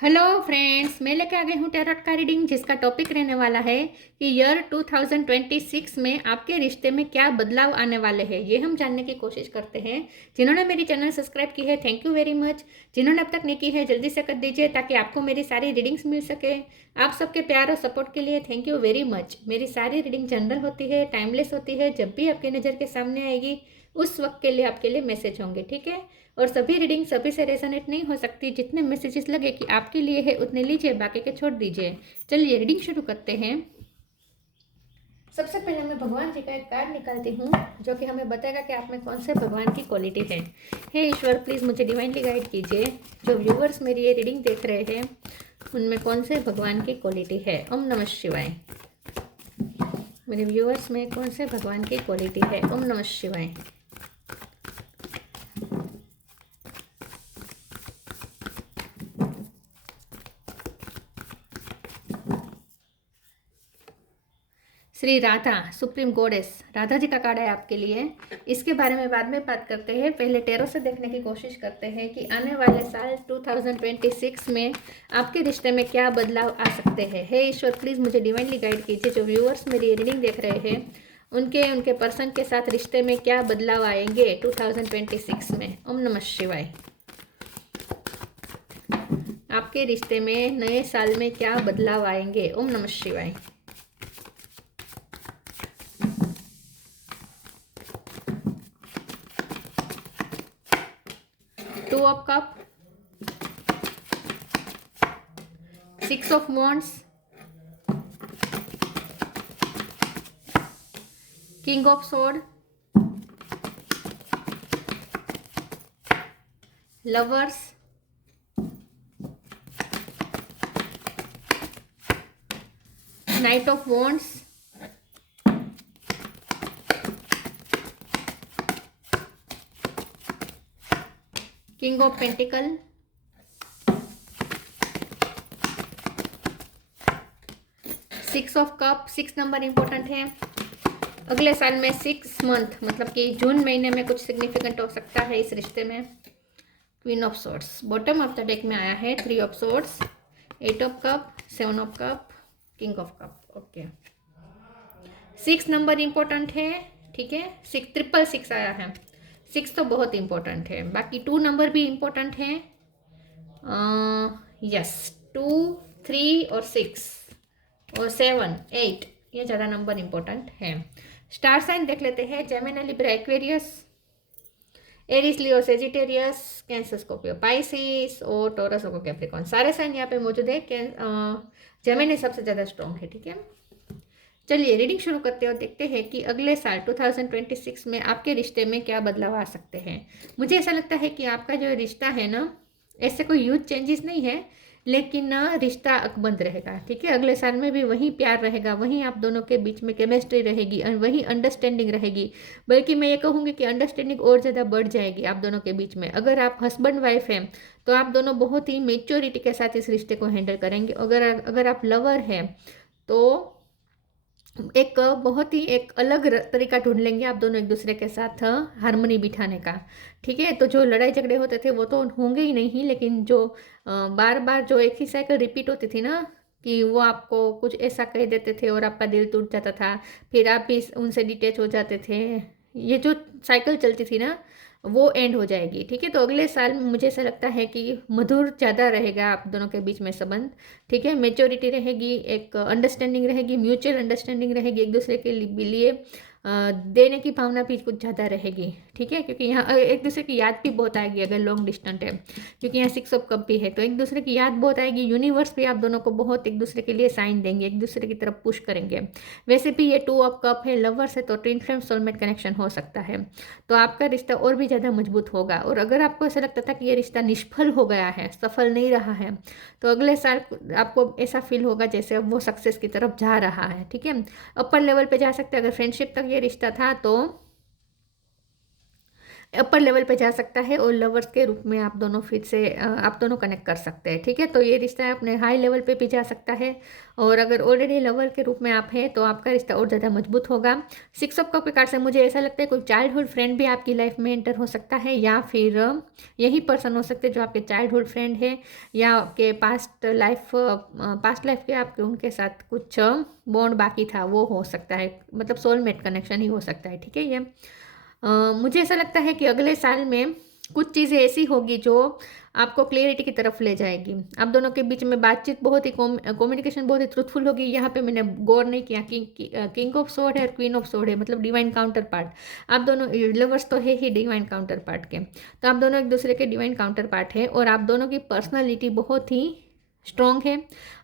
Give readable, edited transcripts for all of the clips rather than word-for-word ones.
Hello friends, मैं लेके आ गई हूँ टैरोट का रीडिंग जिसका टॉपिक रहने वाला है कि ईयर 2026 में आपके रिश्ते में क्या बदलाव आने वाले हैं। ये हम जानने की कोशिश करते हैं। जिन्होंने मेरी चैनल सब्सक्राइब की है, थैंक यू वेरी मच। जिन्होंने अब तक नहीं की है, जल्दी से कर दीजिए ताकि आपको मेरी सारी रीडिंग्स मिल सके। आप सबके प्यार और सपोर्ट के लिए थैंक यू वेरी मच। मेरी सारी रीडिंग जनरल होती है, टाइमलेस होती है। जब भी आपकी नज़र के सामने आएगी उस वक्त के लिए आपके लिए मैसेज होंगे, ठीक है। और सभी रीडिंग सभी से रेजोनेट नहीं हो सकती। जितने मैसेजेस लगे कि आपके लिए है उतने लीजिए, बाकी के छोड़ दीजिए। चलिए रीडिंग शुरू करते हैं। सबसे पहले मैं भगवान जी का एक कार्ड निकालती हूँ जो कि हमें बताएगा कि आप में कौन से भगवान की क्वालिटी है। हे ईश्वर, प्लीज़ मुझे डिवाइनली गाइड कीजिए। जो व्यूवर्स मेरी ये रीडिंग देख रहे हैं उनमें कौन से भगवान की क्वालिटी है। ओम नमः शिवाय। मेरे व्यूवर्स में कौन से भगवान की क्वालिटी है। ओम नमः शिवाय। श्री राधा, सुप्रीम गॉडेस राधा जी का कार्ड है आपके लिए। इसके बारे में बाद में बात करते हैं। पहले टेरो से देखने की कोशिश करते हैं कि आने वाले साल 2026 में आपके रिश्ते में क्या बदलाव आ सकते हैं। हे ईश्वर, प्लीज़ मुझे डिवाइनली गाइड कीजिए। जो व्यूअर्स मेरी रीडिंग देख रहे हैं उनके पर्सन के साथ रिश्ते में क्या बदलाव आएंगे 2026 में। ओम नमः शिवाय। आपके रिश्ते में नए साल में क्या बदलाव आएंगे। ओम नमः शिवाय। Two of cup, six of wands, king of sword, lovers, night of wands, king of pentacle, six of cup. Six number important है। अगले साल में 6 मंथ मतलब कि जून महीने में कुछ सिग्निफिकेंट हो सकता है इस रिश्ते में। Queen of swords bottom of the deck में आया है। 3 of swords, 8 of cup, 7 of cup, king of cup. Okay, 6 number important है, ठीक है। 6 6 आया है। 6 तो बहुत इंपॉर्टेंट है। बाकी 2 नंबर भी इंपॉर्टेंट है। यस, 2 3 और 6 और 7 8 ये ज़्यादा नंबर इंपॉर्टेंट है। स्टार साइन देख लेते हैं। जेमिनी, लिब्रा, एक्वेरियस, एरिस, लियो, सेजिटेरियस, कैंसर, स्कॉर्पियो, पाइसिस और टॉरस और कैप्रिकॉन। सारे साइन यहाँ पे मौजूद है। जेमिनी सबसे ज़्यादा स्ट्रॉन्ग है, ठीक है। चलिए रीडिंग शुरू करते हैं और देखते हैं कि अगले साल 2026 में आपके रिश्ते में क्या बदलाव आ सकते हैं। मुझे ऐसा लगता है कि आपका जो रिश्ता है ना, ऐसे कोई ह्यूज चेंजेस नहीं है, लेकिन ना रिश्ता अकबंद रहेगा, ठीक है। अगले साल में भी वही प्यार रहेगा, वहीं आप दोनों के बीच में केमिस्ट्री रहेगी और वही अंडरस्टैंडिंग रहेगी। बल्कि मैं ये कहूँगी कि अंडरस्टैंडिंग और ज़्यादा बढ़ जाएगी आप दोनों के बीच में। अगर आप हस्बैंड वाइफ हैं तो आप दोनों बहुत ही मेच्योरिटी के साथ इस रिश्ते को हैंडल करेंगे। अगर अगर आप लवर हैं तो एक बहुत ही एक अलग तरीका ढूंढ लेंगे आप दोनों एक दूसरे के साथ हारमोनी बिठाने का, ठीक है। तो जो लड़ाई झगड़े होते थे वो तो होंगे ही नहीं, लेकिन जो बार बार जो एक ही साइकिल रिपीट होती थी ना, कि वो आपको कुछ ऐसा कह देते थे और आपका दिल टूट जाता था, फिर आप भी उनसे डिटेच हो जाते थे, ये जो साइकिल चलती थी ना वो एंड हो जाएगी, ठीक है। तो अगले साल मुझे ऐसा लगता है कि मधुर ज़्यादा रहेगा आप दोनों के बीच में संबंध, ठीक है। मेच्योरिटी रहेगी, एक अंडरस्टैंडिंग रहेगी, म्यूचुअल अंडरस्टैंडिंग रहेगी, एक दूसरे के लिए देने की भावना भी कुछ ज़्यादा रहेगी, ठीक है। क्योंकि यहाँ एक दूसरे की याद भी बहुत आएगी अगर लॉन्ग डिस्टेंट है, क्योंकि यहाँ 6 ऑफ कप भी है, तो एक दूसरे की याद बहुत आएगी। यूनिवर्स भी आप दोनों को बहुत एक दूसरे के लिए साइन देंगे, एक दूसरे की तरफ पुश करेंगे। वैसे भी ये 2 ऑफ कप है, लवर्स है, तो ट्विन फ्लेम सोलमेट कनेक्शन हो सकता है, तो आपका रिश्ता और भी ज़्यादा मजबूत होगा। और अगर आपको ऐसा लगता था कि ये रिश्ता निष्फल हो गया है, सफल नहीं रहा है, तो अगले साल आपको ऐसा फील होगा जैसे अब वो सक्सेस की तरफ जा रहा है, ठीक है। अपर लेवल पे जा सकते हैं। अगर फ्रेंडशिप तक ये रिश्ता था तो अपर लेवल पे जा सकता है और लवर्स के रूप में आप दोनों फिर से आप दोनों कनेक्ट कर सकते हैं। ठीक है, तो ये रिश्ता अपने हाई लेवल पे भी जा सकता है, और अगर ऑलरेडी लवर के रूप में आप हैं तो आपका रिश्ता और ज़्यादा मजबूत होगा। 6 ऑफ कप के कार्ड से मुझे ऐसा लगता है कोई चाइल्डहुड फ्रेंड भी आपकी लाइफ में एंटर हो सकता है, या फिर यही पर्सन हो सकते हैं जो आपके चाइल्डहुड फ्रेंड है, या आपके पास्ट लाइफ के आपके उनके साथ कुछ बॉन्ड बाकी था, वो हो सकता है, मतलब सोलमेट कनेक्शन ही हो सकता है। ठीक है, ये मुझे ऐसा लगता है कि अगले साल में कुछ चीज़ें ऐसी होगी जो आपको क्लियरिटी की तरफ ले जाएगी। आप दोनों के बीच में बातचीत बहुत ही कम्युनिकेशन बहुत ही ट्रूथफुल होगी। यहाँ पे मैंने गौर नहीं किया कि किंग ऑफ सोर्ड है और क्वीन ऑफ सोर्ड है, मतलब डिवाइन काउंटर पार्ट। आप दोनों लवर्स तो है ही डिवाइन काउंटर पार्ट के, तो आप दोनों एक दूसरे के डिवाइन काउंटर पार्ट है, और आप दोनों की पर्सनैलिटी बहुत ही स्ट्रॉन्ग है।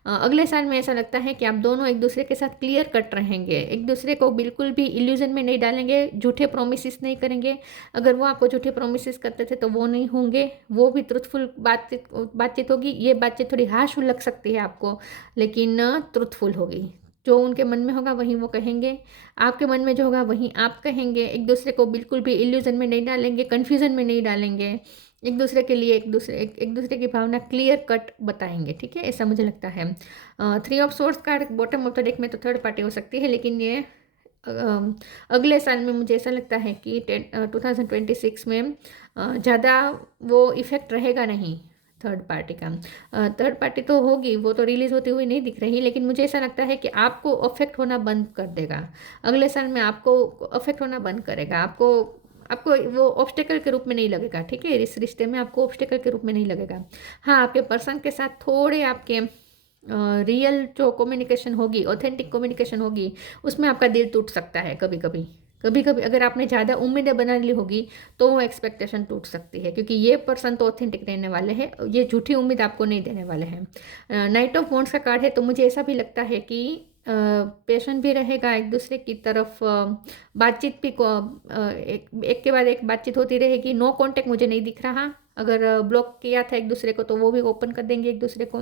अगले साल में ऐसा लगता है कि आप दोनों एक दूसरे के साथ क्लियर कट रहेंगे, एक दूसरे को बिल्कुल भी इल्यूजन में नहीं डालेंगे, झूठे प्रोमिस नहीं करेंगे। अगर वो आपको झूठे प्रोमिस करते थे तो वो नहीं होंगे, वो भी ट्रुथफुल बातचीत होगी। ये बातचीत थोड़ी हार्श लग सकती है आपको, लेकिन ट्रुथफुल होगी। जो उनके मन में होगा वहीं वो कहेंगे, आपके मन में जो होगा वहीं आप कहेंगे। एक दूसरे को बिल्कुल भी इल्यूजन में नहीं डालेंगे, कन्फ्यूजन में नहीं डालेंगे, एक दूसरे के लिए एक दूसरे की भावना क्लियर कट बताएंगे। ठीक है, ऐसा मुझे लगता है। 3 of swords card bottom of the deck में तो थर्ड पार्टी हो सकती है, लेकिन ये अगले साल में मुझे ऐसा लगता है कि 2026 में ज़्यादा वो इफ़ेक्ट रहेगा नहीं थर्ड पार्टी का। थर्ड पार्टी तो होगी, वो तो रिलीज़ होती हुई नहीं दिख रही, लेकिन मुझे ऐसा लगता है कि आपको अफेक्ट होना बंद कर देगा। अगले साल में आपको अफेक्ट होना बंद करेगा, आपको वो ऑब्स्टेकल के रूप में नहीं लगेगा। ठीक है, इस रिश्ते में आपको ऑब्स्टेकल के रूप में नहीं लगेगा। हाँ, आपके पर्सन के साथ थोड़े आपके रियल जो कम्युनिकेशन होगी, ऑथेंटिक कम्युनिकेशन होगी, उसमें आपका दिल टूट सकता है कभी कभी। कभी कभी अगर आपने ज़्यादा उम्मीदें बना ली होगी तो वो एक्सपेक्टेशन टूट सकती है, क्योंकि ये पर्सन तो ऑथेंटिक रहने वाले हैं, ये झूठी उम्मीद आपको नहीं देने वाले हैं। नाइट ऑफ वॉन्ड्स का कार्ड है, तो मुझे ऐसा भी लगता है कि पेशेंट भी रहेगा एक दूसरे की तरफ, बातचीत भी एक के बाद एक बातचीत होती रहेगी। नो कांटेक्ट मुझे नहीं दिख रहा, अगर ब्लॉक किया था एक दूसरे को तो वो भी ओपन कर देंगे, एक दूसरे को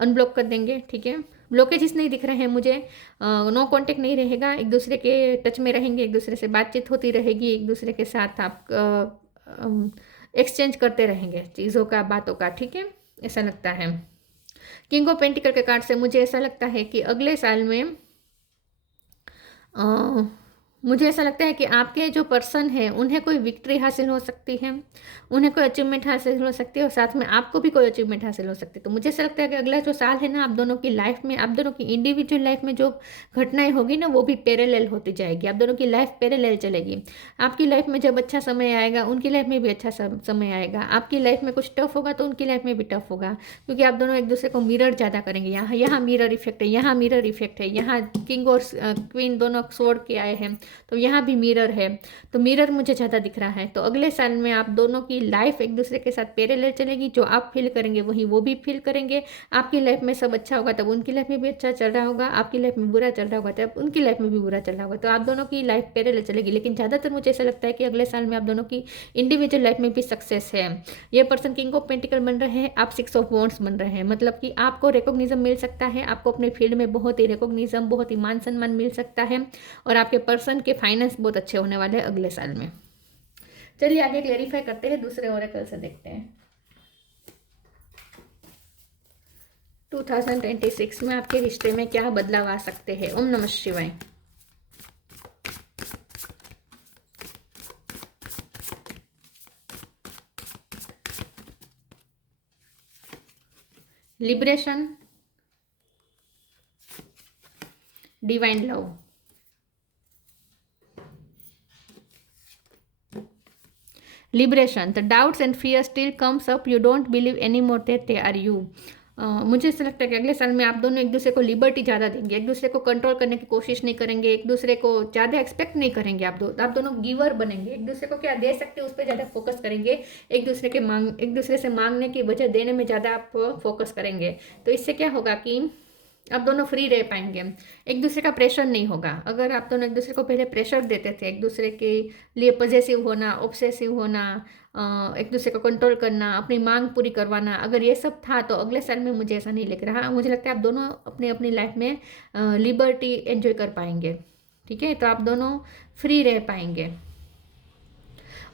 अनब्लॉक कर देंगे। ठीक है, ब्लॉकेजेस नहीं दिख रहे हैं मुझे, नो कांटेक्ट नहीं रहेगा, एक दूसरे के टच में रहेंगे, एक दूसरे से बातचीत होती रहेगी, एक दूसरे के साथ आप एक्सचेंज करते रहेंगे चीज़ों का, बातों का। ठीक है, ऐसा लगता है। किंग ऑफ पेंटिकल के कार्ड से मुझे ऐसा लगता है कि अगले साल में मुझे ऐसा लगता है कि आपके जो पर्सन है उन्हें कोई विक्ट्री हासिल हो सकती है, उन्हें कोई अचीवमेंट हासिल हो सकती है, और साथ में आपको भी कोई अचीवमेंट हासिल हो सकती है। तो मुझे ऐसा लगता है कि अगला जो साल है ना, आप दोनों की लाइफ में, आप दोनों की इंडिविजुअल लाइफ में जो घटनाएं होगी ना, वो भी पैरेलल होती जाएगी। आप दोनों की लाइफ पैरेलल चलेगी। आपकी लाइफ में जब अच्छा समय आएगा, उनकी लाइफ में भी अच्छा समय आएगा। आपकी लाइफ में कुछ टफ होगा तो उनकी लाइफ में भी टफ होगा, क्योंकि आप दोनों एक दूसरे को मिरर ज़्यादा करेंगे। यहाँ मिरर इफेक्ट है, यहाँ मिरर इफेक्ट है, यहाँ किंग और क्वीन दोनों सोर्ड के आए हैं, तो यहाँ भी मिरर है, तो मिरर मुझे ज़्यादा दिख रहा है। तो अगले साल में आप दोनों की लाइफ एक दूसरे के साथ पैरेलल चलेगी। जो आप फील करेंगे वही वो भी फील करेंगे। आपकी लाइफ में सब अच्छा होगा तब उनकी लाइफ में भी अच्छा चल रहा होगा, आपकी लाइफ में बुरा चल रहा होगा तब उनकी लाइफ में भी बुरा चल रहा होगा। तो आप दोनों की लाइफ पैरेलल चलेगी, लेकिन ज़्यादातर मुझे ऐसा लगता है कि अगले साल में आप दोनों की इंडिविजुअल लाइफ में भी सक्सेस है। ये पर्सन किंग ऑफ पेंटिकल बन रहे हैं, आप 6 ऑफ वॉन्ड्स बन रहे हैं, मतलब कि आपको रिकॉग्निजम मिल सकता है, आपको अपने फील्ड में बहुत ही रिकॉग्निजम, बहुत ही मान सम्मान मिल सकता है, और आपके पर्सन के फाइनेंस बहुत अच्छे होने वाले हैं अगले साल में। चलिए आगे क्लेरिफाई करते हैं, दूसरे ओरेकल से देखते हैं 2026 में आपके रिश्ते में क्या बदलाव आ सकते हैं। ओम नमः शिवाय। Liberation, divine love, liberation. The doubts and fear still comes up, you don't believe any more that they are you. मुझे ऐसा लगता है कि अगले साल में आप दोनों एक दूसरे को लिबर्टी ज़्यादा देंगे, एक दूसरे को कंट्रोल करने की कोशिश नहीं करेंगे, एक दूसरे को ज़्यादा एक्सपेक्ट नहीं करेंगे। आप दोनों गिवर बनेंगे, एक दूसरे को क्या दे सकते हैं उस पर ज़्यादा फोकस करेंगे, एक दूसरे से मांगने की बजाय देने में ज़्यादा आप फोकस करेंगे। तो इससे क्या होगा कि आप दोनों फ्री रह पाएंगे, एक दूसरे का प्रेशर नहीं होगा। अगर आप दोनों एक दूसरे को पहले प्रेशर देते थे, एक दूसरे के लिए पॉजेसिव होना, ऑब्सेसिव होना, एक दूसरे को कंट्रोल करना, अपनी मांग पूरी करवाना, अगर ये सब था तो अगले साल में मुझे ऐसा नहीं लग रहा। मुझे लगता है आप दोनों अपनी अपनी लाइफ में लिबर्टी एंजॉय कर पाएंगे। ठीक है, तो आप दोनों फ्री रह पाएंगे।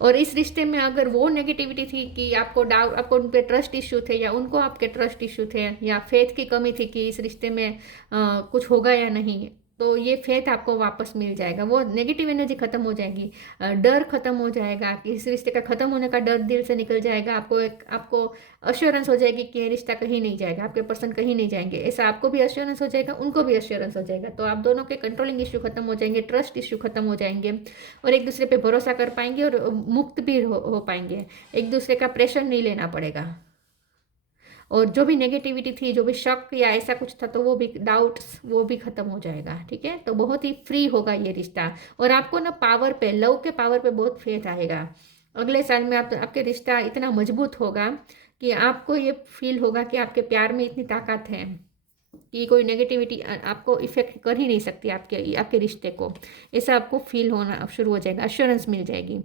और इस रिश्ते में अगर वो नेगेटिविटी थी कि आपको डाउट, आपको उन पे ट्रस्ट इश्यू थे, या उनको आपके ट्रस्ट इश्यू थे, या फेथ की कमी थी कि इस रिश्ते में कुछ होगा या नहीं, तो ये फेथ आपको वापस मिल जाएगा। वो नेगेटिव एनर्जी खत्म हो जाएगी, डर खत्म हो जाएगा कि इस रिश्ते का खत्म होने का डर दिल से निकल जाएगा। आपको अश्योरेंस हो जाएगी कि ये रिश्ता कहीं नहीं जाएगा, आपके पर्सन कहीं नहीं जाएंगे, ऐसा आपको भी अश्योरेंस हो जाएगा, उनको भी अश्योरेंस हो जाएगा। तो आप दोनों के कंट्रोलिंग इश्यू खत्म हो जाएंगे, ट्रस्ट इश्यू खत्म हो जाएंगे, और एक दूसरे पे भरोसा कर पाएंगे और मुक्त भी हो पाएंगे। एक दूसरे का प्रेशर नहीं लेना पड़ेगा, और जो भी नेगेटिविटी थी, जो भी शक या ऐसा कुछ था, तो वो भी डाउट्स वो भी खत्म हो जाएगा। ठीक है, तो बहुत ही फ्री होगा ये रिश्ता। और आपको ना पावर पे, लव के पावर पे बहुत फेथ आएगा। अगले साल में आपके रिश्ता इतना मजबूत होगा कि आपको ये फील होगा कि आपके प्यार में इतनी ताकत है कि कोई नेगेटिविटी आपको इफेक्ट कर ही नहीं सकती आपके आपके रिश्ते को। ऐसा आपको फील होना शुरू हो जाएगा, अश्योरेंस मिल जाएगी।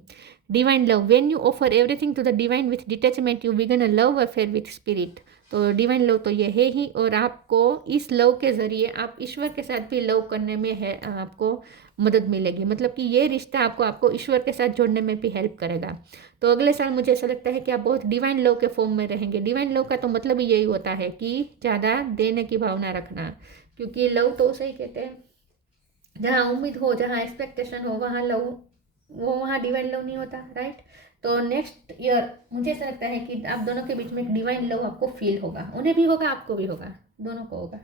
Divine love, when you offer everything to the divine with detachment, you begin a love affair with spirit. तो डिवाइन लव तो ये है ही, और आपको इस लव के ज़रिए आप ईश्वर के साथ भी लव करने में है आपको मदद मिलेगी। मतलब कि ये रिश्ता आपको ईश्वर के साथ जोड़ने में भी हेल्प करेगा। तो अगले साल मुझे ऐसा लगता है कि आप बहुत डिवाइन लव के फॉर्म में रहेंगे। डिवाइन लव का तो मतलब ही यही होता है कि ज़्यादा देने की भावना रखना, क्योंकि लव तो उसे ही कहते हैं जहाँ उम्मीद हो, जहाँ एक्सपेक्टेशन हो, वहाँ लव, वो वहाँ डिवाइन लव नहीं होता, राइट। तो नेक्स्ट ईयर मुझे ऐसा लगता है कि आप दोनों के बीच में एक डिवाइन लव आपको फील होगा, उन्हें भी होगा, आपको भी होगा, दोनों को होगा।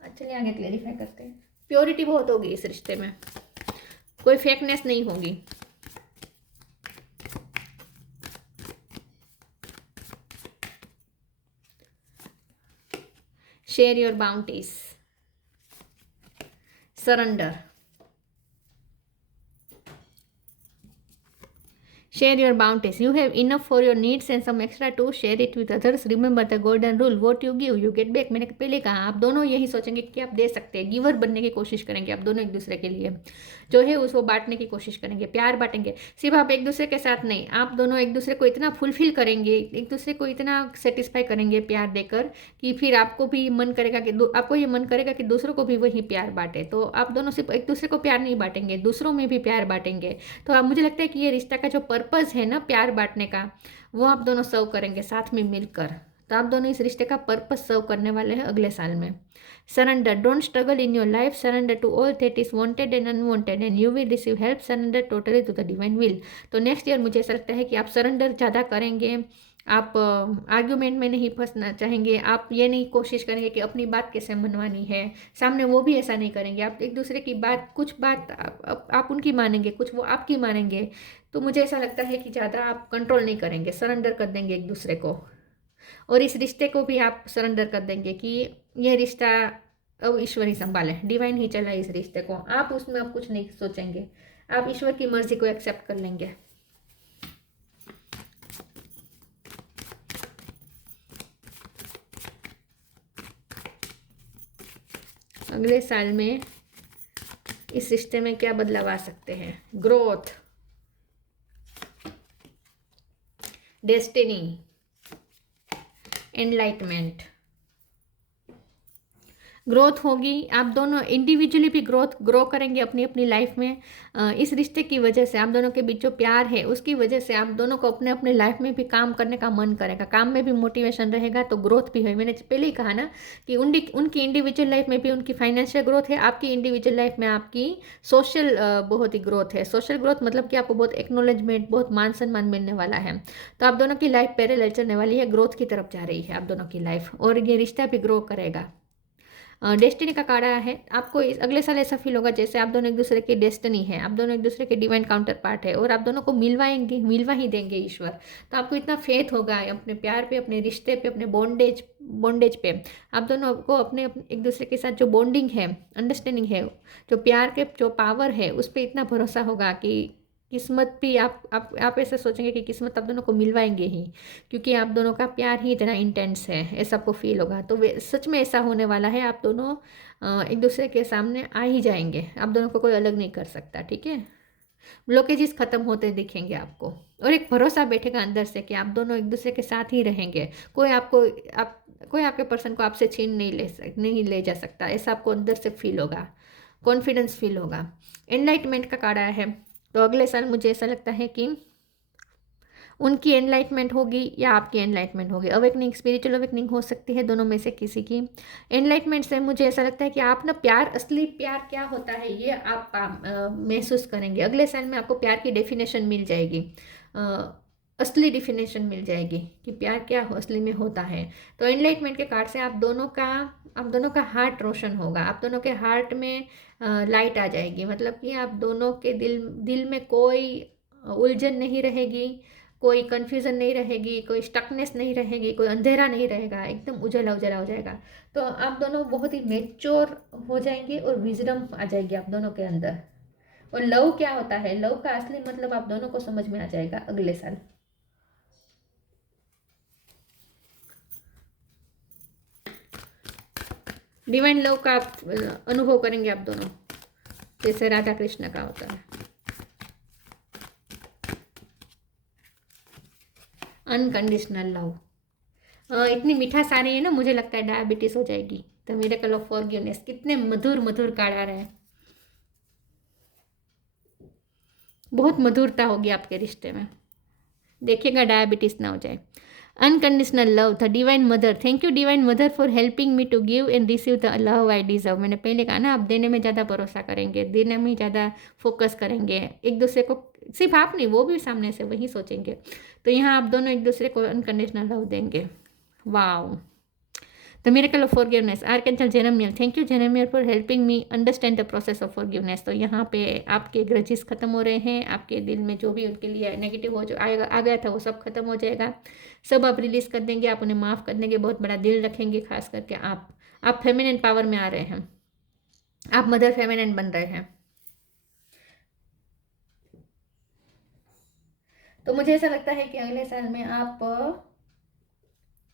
चलिए आगे क्लेरिफाई करते हैं। प्योरिटी बहुत होगी इस रिश्ते में, कोई फेकनेस नहीं होगी। Share your bounties, surrender, share your bounties. You have enough for your needs and some extra to share it with others. Remember the golden rule, what you give you get back. मैंने पहले कहा, आप दोनों यही सोचेंगे कि आप दे सकते हैं, गिवर बनने की कोशिश करेंगे। आप दोनों एक दूसरे के लिए जो है उसको बांटने की कोशिश करेंगे, प्यार बांटेंगे। सिर्फ आप एक दूसरे के साथ नहीं, आप दोनों एक दूसरे को इतना फुलफिल करेंगे, एक दूसरे को इतना सेटिस्फाई करेंगे प्यार देकर कि फिर आपको भी मन करेगा कि आपको ये मन करेगा कि दूसरों को भी वही प्यार बांटे। तो आप दोनों सिर्फ एक दूसरे को प्यार नहीं बांटेंगे, दूसरों में भी प्यार बांटेंगे। तो अब मुझे लगता है कि ये रिश्ता का जो पर्पज़ है ना प्यार बांटने का, वो आप दोनों सर्व करेंगे साथ में मिलकर। तो आप दोनों इस रिश्ते का पर्पस सर्व करने वाले हैं अगले साल में। Surrender, don't struggle in your life, surrender to all that is wanted and unwanted and you will receive help, surrender totally to the divine will. तो नेक्स्ट ईयर मुझे ऐसा लगता है कि आप सरेंडर ज़्यादा करेंगे, आप आर्ग्यूमेंट में नहीं फंसना चाहेंगे, आप ये नहीं कोशिश करेंगे कि अपनी बात कैसे मनवानी है, सामने वो भी ऐसा नहीं करेंगे। आप एक दूसरे की बात, कुछ बात आप उनकी मानेंगे, कुछ वो आपकी मानेंगे। तो मुझे ऐसा लगता है कि ज़्यादा आप कंट्रोल नहीं करेंगे, सरेंडर कर देंगे एक दूसरे को। और इस रिश्ते को भी आप सरेंडर कर देंगे कि यह रिश्ता अब ईश्वर ही संभाले, डिवाइन ही चलाए इस रिश्ते को। आप उसमें अब कुछ नहीं सोचेंगे, आप ईश्वर की मर्जी को एक्सेप्ट कर लेंगे। अगले साल में इस रिश्ते में क्या बदलाव आ सकते हैं? Growth, destiny, enlightenment. ग्रोथ होगी, आप दोनों इंडिविजुअली भी ग्रो करेंगे अपनी अपनी लाइफ में। इस रिश्ते की वजह से आप दोनों के बीच जो प्यार है उसकी वजह से आप दोनों को अपने अपने लाइफ में भी काम करने का मन करेगा, काम में भी मोटिवेशन रहेगा, तो ग्रोथ भी है। मैंने पहले ही कहा ना कि उनकी इंडिविजुअल लाइफ में भी उनकी फाइनेंशियल ग्रोथ है, आपकी इंडिविजुअल लाइफ में आपकी सोशल बहुत ही ग्रोथ है। सोशल ग्रोथ मतलब कि आपको बहुत एक्नोलेजमेंट, बहुत मान सम्मान मिलने वाला है। तो आप दोनों की लाइफ पैरेलल चलने वाली है, ग्रोथ की तरफ जा रही है आप दोनों की लाइफ, और ये रिश्ता भी ग्रो करेगा। डेस्टिनी का कार्ड है, आपको इस अगले साल ऐसा फील होगा जैसे आप दोनों एक दूसरे की डेस्टिनी है, आप दोनों एक दूसरे के डिवाइन काउंटर पार्ट है, और आप दोनों को मिलवा ही देंगे ईश्वर। तो आपको इतना फेथ होगा अपने प्यार पे, अपने रिश्ते पे, अपने बॉन्डेज पे। आप दोनों को अपने एक दूसरे के साथ जो बॉन्डिंग है, अंडरस्टैंडिंग है, जो प्यार के जो पावर है, उस पर इतना भरोसा होगा कि किस्मत भी आप ऐसा सोचेंगे कि किस्मत आप दोनों को मिलवाएंगे ही, क्योंकि आप दोनों का प्यार ही इतना इंटेंस है, ऐसा आपको फील होगा। तो वे सच में ऐसा होने वाला है, आप दोनों एक दूसरे के सामने आ ही जाएंगे, आप दोनों को कोई अलग नहीं कर सकता। ठीक है, ब्लॉकेजेस खत्म होते दिखेंगे आपको, और एक भरोसा बैठेगा अंदर से कि आप दोनों एक दूसरे के साथ ही रहेंगे। कोई आपके पर्सन को आपसे छीन नहीं ले जा सकता, ऐसा आपको अंदर से फील होगा, कॉन्फिडेंस फील होगा। एनलाइटमेंट का कार्ड आया है, तो अगले साल मुझे ऐसा लगता है कि उनकी एनलाइटमेंट होगी या आपकी एनलाइटमेंट होगी। अवेकनिंग, स्पिरिचुअल अवेकनिंग हो सकती है दोनों में से किसी की। एनलाइटमेंट से मुझे ऐसा लगता है कि आप ना प्यार, असली प्यार क्या होता है ये आप महसूस करेंगे। अगले साल में आपको प्यार की डेफिनेशन मिल जाएगी, असली डेफिनेशन मिल जाएगी कि प्यार क्या असली में होता है। तो एनलाइटमेंट के कार्ड से आप दोनों का हार्ट रोशन होगा, आप दोनों के हार्ट में लाइट आ जाएगी। मतलब कि आप दोनों के दिल में कोई उलझन नहीं रहेगी, कोई कन्फ्यूज़न नहीं रहेगी, कोई स्टकनेस नहीं रहेगी, कोई अंधेरा नहीं रहेगा, एकदम उजला उजला हो जाएगा। तो आप दोनों बहुत ही मेच्योर हो जाएंगे और विजडम आ जाएगी आप दोनों के अंदर। और लव क्या होता है, लव का असली मतलब आप दोनों को समझ में आ जाएगा अगले साल। डिवाइन लव का आप अनुभव करेंगे आप दोनों, जैसे राधा कृष्ण का होता है। अनकंडीशनल लव, इतनी मिठास आ रही है ना, मुझे लगता है डायबिटीज हो जाएगी। तो मिरेकल ऑफ फॉरगिवनेस, कितने मधुर मधुर कार्ड आ रहे हैं, बहुत मधुरता होगी आपके रिश्ते में, देखिएगा डायबिटीज ना हो जाए। Unconditional love, the divine mother, thank you divine mother for helping me to give and receive the love I deserve. मैंने पहले कहा ना, आप देने में ज़्यादा भरोसा करेंगे, देने में ज़्यादा फोकस करेंगे, एक दूसरे को, सिर्फ आप नहीं, वो भी सामने से वही सोचेंगे। तो यहाँ आप दोनों एक दूसरे को अनकंडीशनल लव देंगे। Wow, the miracle of forgiveness, archangel Jeremiel, thank you Jeremiel for helping me understand the process of forgiveness. तो यहाँ पे आपके ग्रजेस खत्म हो रहे हैं, आपके दिल में जो भी उनके लिए नेगेटिव हो जो आ गया था वो सब खत्म हो जाएगा, सब आप रिलीज कर देंगे, आप उन्हें माफ़ कर देंगे, बहुत बड़ा दिल रखेंगे। खास करके आप फेमिनिन पावर में आ रहे हैं, आप मदर फेमिनिन बन रहे हैं। तो मुझे ऐसा लगता है कि अगले साल में आप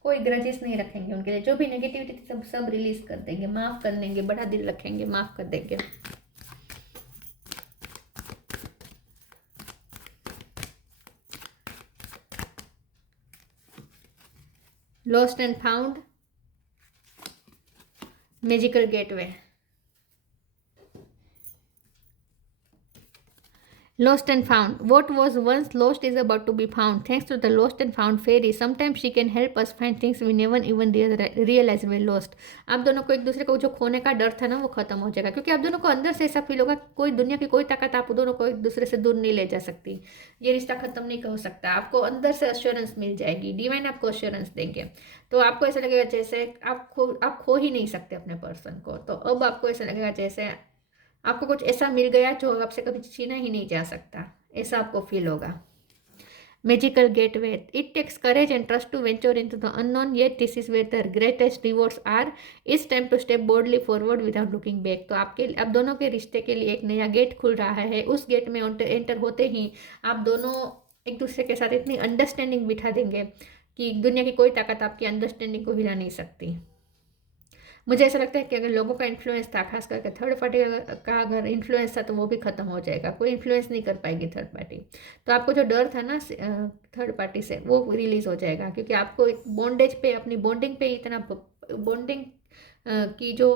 कोई ग्रजेस नहीं रखेंगे उनके लिए, जो भी नेगेटिविटी थी सब रिलीज कर देंगे, माफ़ कर देंगे, बड़ा दिल रखेंगे, माफ़ कर देंगे। Lost and found, magical gateway, lost and found, what was once lost is about to be found thanks to the lost and found fairy. Sometimes she can help us find things we never even realize we lost. आप दोनों को एक दूसरे को जो खोने का डर था ना वो खत्म हो जाएगा, क्योंकि आप दोनों को अंदर से ऐसा फील होगा कोई दुनिया की कोई ताकत आप दोनों को एक दूसरे से दूर नहीं ले जा सकती, ये रिश्ता खत्म नहीं हो सकता। आपको अंदर से अश्योरेंस मिल जाएगी, डिवाइन आपको अश्योरेंस देंगे। तो आपको ऐसा लगेगा जैसे आप खो ही नहीं सकते अपने पर्सन को। तो अब आपको ऐसा लगेगा जैसे आपको कुछ ऐसा मिल गया जो आपसे कभी छीना ही नहीं जा सकता, ऐसा आपको फील होगा। Magical gateway, it takes courage and trust to venture into the unknown, yet this is where the greatest rewards are. It's time to step boldly forward without looking back. तो आप दोनों के रिश्ते के लिए एक नया गेट खुल रहा है। उस गेट में एंटर होते ही आप दोनों एक दूसरे के साथ इतनी अंडरस्टैंडिंग बिठा देंगे कि दुनिया की कोई ताकत आपकी अंडरस्टैंडिंग को हिला नहीं सकती। मुझे ऐसा लगता है कि अगर लोगों का इन्फ्लुएंस था, खास करके थर्ड पार्टी का अगर इन्फ्लुएंस था, तो वो भी खत्म हो जाएगा, कोई इन्फ्लुएंस नहीं कर पाएगी थर्ड पार्टी। तो आपको जो डर था ना थर्ड पार्टी से, वो रिलीज हो जाएगा, क्योंकि आपको एक बॉन्डेज पे, अपनी बॉन्डिंग पे इतना, बॉन्डिंग की जो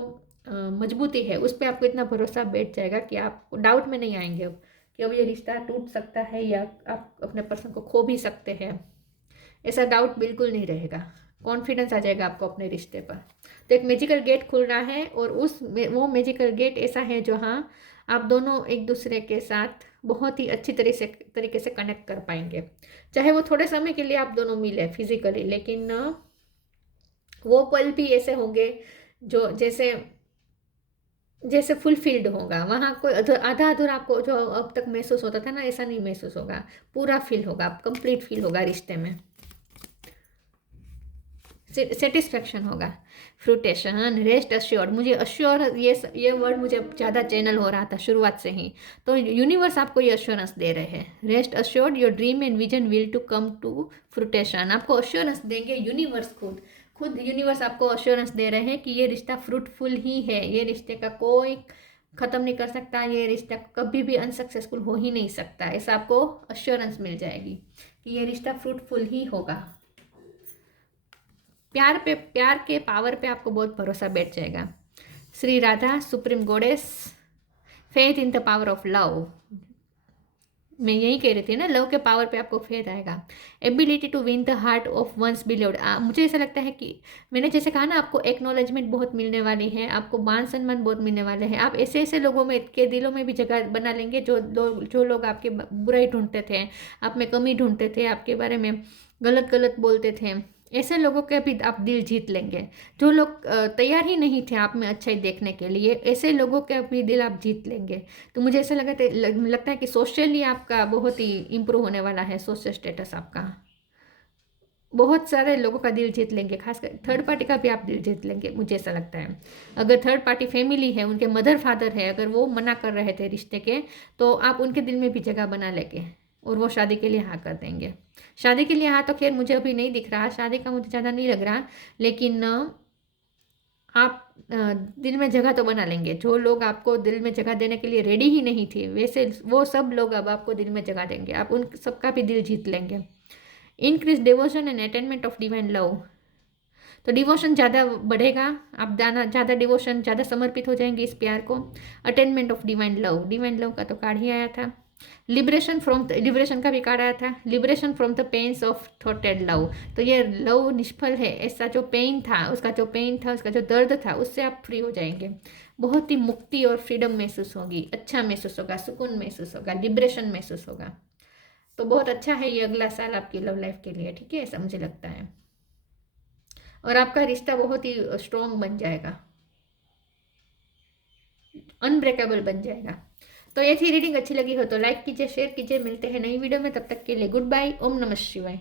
मजबूती है उस पर आपको इतना भरोसा बैठ जाएगा कि आप डाउट में नहीं आएंगे अब कि अब ये रिश्ता टूट सकता है या आप अपने पर्सन को खो भी सकते हैं। ऐसा डाउट बिल्कुल नहीं रहेगा, कॉन्फिडेंस आ जाएगा आपको अपने रिश्ते पर। तो एक मैजिकल गेट खुल रहा है, और वो मैजिकल गेट ऐसा है जहाँ आप दोनों एक दूसरे के साथ बहुत ही अच्छी तरीके से कनेक्ट कर पाएंगे। चाहे वो थोड़े समय के लिए आप दोनों मिले फिजिकली, लेकिन वो पल भी ऐसे होंगे जो जैसे फुलफिल्ड होगा। वहाँ कोई आधा अधूरा आपको जो अब तक महसूस होता था ना, ऐसा नहीं महसूस होगा, पूरा फील होगा, कंप्लीट फील होगा रिश्ते में, सेटिस्फैक्शन होगा। फ्रूटेशन, रेस्ट अश्योर्ड, मुझे अश्योर ये वर्ड मुझे ज़्यादा चैनल हो रहा था शुरुआत से ही। तो यूनिवर्स आपको ये अश्योरेंस दे रहे हैं, rest assured your dream and vision will to come to fruition. आपको अश्योरेंस देंगे यूनिवर्स, खुद यूनिवर्स आपको अश्योरेंस दे रहे हैं कि ये रिश्ता फ्रूटफुल ही है, ये रिश्ते का कोई ख़त्म नहीं कर सकता, ये रिश्ता कभी भी अनसक्सेसफुल हो ही नहीं सकता, ऐसा आपको अश्योरेंस मिल जाएगी कि ये रिश्ता फ्रूटफुल ही होगा। प्यार के पावर पे आपको बहुत भरोसा बैठ जाएगा। Shri Radha, supreme goddess, faith in the power of love, मैं यही कह रही थी ना, लव के पावर पे आपको फेथ आएगा। Ability to win the heart of one's beloved, मुझे ऐसा लगता है कि मैंने जैसे कहा ना, आपको एक्नॉलेजमेंट बहुत मिलने वाली है, आपको मान सम्मान बहुत मिलने वाले हैं। आप ऐसे ऐसे लोगों में के दिलों में भी जगह बना लेंगे जो लोग आपके बुराई ढूंढते थे, आप में कमी ढूंढते थे, आपके बारे में गलत गलत बोलते थे, ऐसे लोगों के भी आप दिल जीत लेंगे। जो लोग तैयार ही नहीं थे आप में अच्छाई देखने के लिए, ऐसे लोगों के भी दिल आप जीत लेंगे। तो मुझे ऐसा लगता है कि सोशली आपका बहुत ही इम्प्रूव होने वाला है, सोशल स्टेटस आपका, बहुत सारे लोगों का दिल जीत लेंगे, खासकर थर्ड पार्टी का भी आप दिल जीत लेंगे, मुझे ऐसा लगता है। अगर थर्ड पार्टी फैमिली है, उनके मदर फादर है, अगर वो मना कर रहे थे रिश्ते के, तो आप उनके दिल में भी जगह बना लेंगे और वो शादी के लिए हाँ कर देंगे। शादी के लिए हाँ तो खैर मुझे अभी नहीं दिख रहा, शादी का मुझे ज़्यादा नहीं लग रहा, लेकिन आप दिल में जगह तो बना लेंगे। जो लोग आपको दिल में जगह देने के लिए रेडी ही नहीं थे, वैसे वो सब लोग अब आपको दिल में जगह देंगे, आप उन सबका भी दिल जीत लेंगे। Increase devotion and attainment of divine love, तो डिवोशन ज़्यादा बढ़ेगा, आप ज़्यादा डिवोशन, ज़्यादा समर्पित हो जाएंगे इस प्यार को। Attainment of divine love, divine love का तो कार्ड ही आया था। लिबरेशन का भी कार्ड आया था, liberation from the pains of थॉटेड लव, तो ये लव निष्फल है, ऐसा जो पेन था, उसका जो दर्द था, उससे आप फ्री हो जाएंगे। बहुत ही मुक्ति और फ्रीडम महसूस होगी, अच्छा महसूस होगा, सुकून महसूस होगा, लिबरेशन महसूस होगा। तो बहुत अच्छा है ये अगला साल आपकी लव लाइफ के लिए, ठीक है, ऐसा मुझे लगता है। और आपका रिश्ता बहुत ही स्ट्रॉन्ग बन जाएगा, अनब्रेकेबल बन जाएगा। तो ऐसी रीडिंग अच्छी लगी हो तो लाइक कीजिए, शेयर कीजिए, मिलते हैं नई वीडियो में, तब तक के लिए गुड बाय, ओम नमः शिवाय।